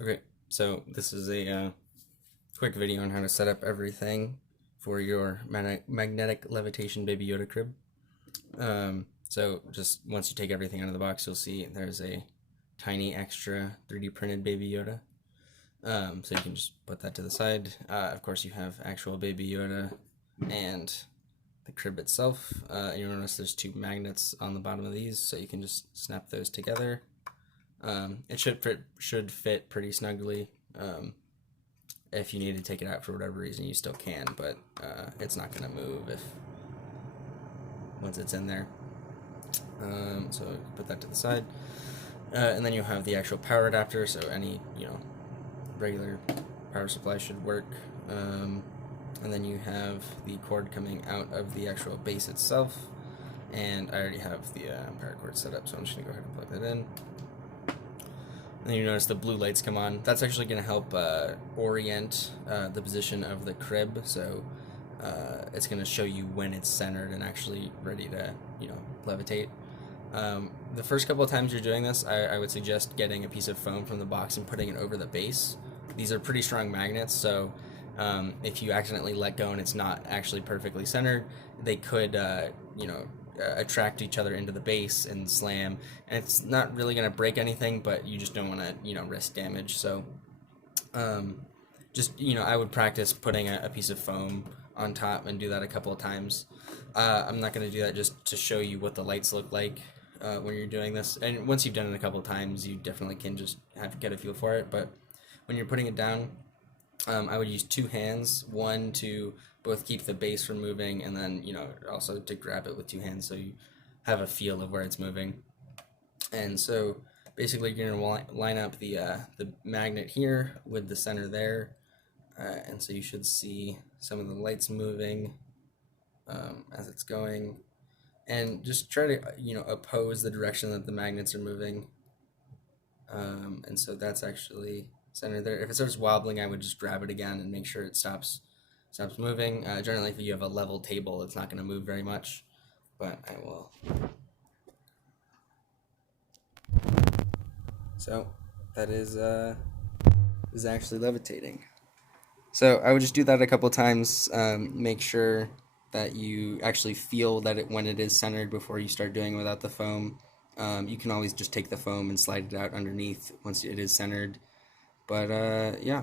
Okay, so this is a quick video on how to set up everything for your magnetic levitation Baby Yoda crib. So just once you take everything out of the box, you'll see there's a tiny extra 3D printed Baby Yoda. So you can just put that to the side. Of course, you have actual Baby Yoda and the crib itself. You'll notice there's two magnets on the bottom of these, so you can just snap those together. It should fit pretty snugly. If you need to take it out for whatever reason, you still can, but it's not going to move if once it's in there. So put that to the side, and then you have the actual power adapter. So any regular power supply should work. And then you have the cord coming out of the actual base itself, and I already have the power cord set up, so I'm just gonna go ahead and plug that in. And then you notice the blue lights come on. That's actually going to help orient the position of the crib, so it's going to show you when it's centered and actually ready to, levitate. The first couple of times you're doing this, I would suggest getting a piece of foam from the box and putting it over the base. These are pretty strong magnets, so if you accidentally let go and it's not actually perfectly centered, they could, attract each other into the base and slam, and it's not really going to break anything, but you just don't want to risk damage. So I would practice putting a piece of foam on top and do that a couple of times. I'm not going to do that just to show you what the lights look like when you're doing this, and once you've done it a couple of times, you definitely can just get a feel for it. But when you're putting it down, I would use two hands, one to both keep the base from moving, and then also to grab it with two hands so you have a feel of where it's moving. And so basically you're going to line up the magnet here with the center there, and so you should see some of the lights moving as it's going, and just try to oppose the direction that the magnets are moving. And so that's actually centered there. If it starts wobbling, I would just grab it again and make sure it stops moving. Generally, if you have a level table, it's not going to move very much, but I will. So that is actually levitating. So I would just do that a couple times. Make sure that you actually feel that when it is centered before you start doing it without the foam. You can always just take the foam and slide it out underneath once it is centered. But yeah.